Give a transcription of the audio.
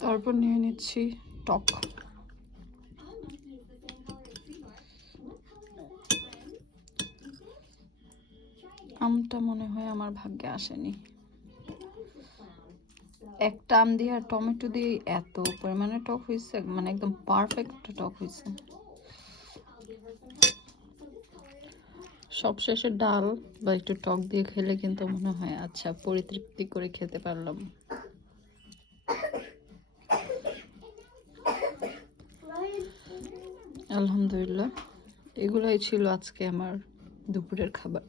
তারপর নিয়ে নিচ্ছি টক। আমটা মনে হয় আমার ভাগ্যে আসেনি। একটা আম দিয়ে আর টমেটো দিয়ে এত পরিমাণে টক হয়েছে, মানে একদম পারফেক্ট টক হয়েছে। সবশেষে ডাল বা একটু টক দিয়ে খেলে কিন্তু মনে হয় আচ্ছা পরিতৃপ্তি করে খেতে পারলাম। আলহামদুলিল্লাহ, এগুলাই ছিল আজকে আমার দুপুরের খাবার।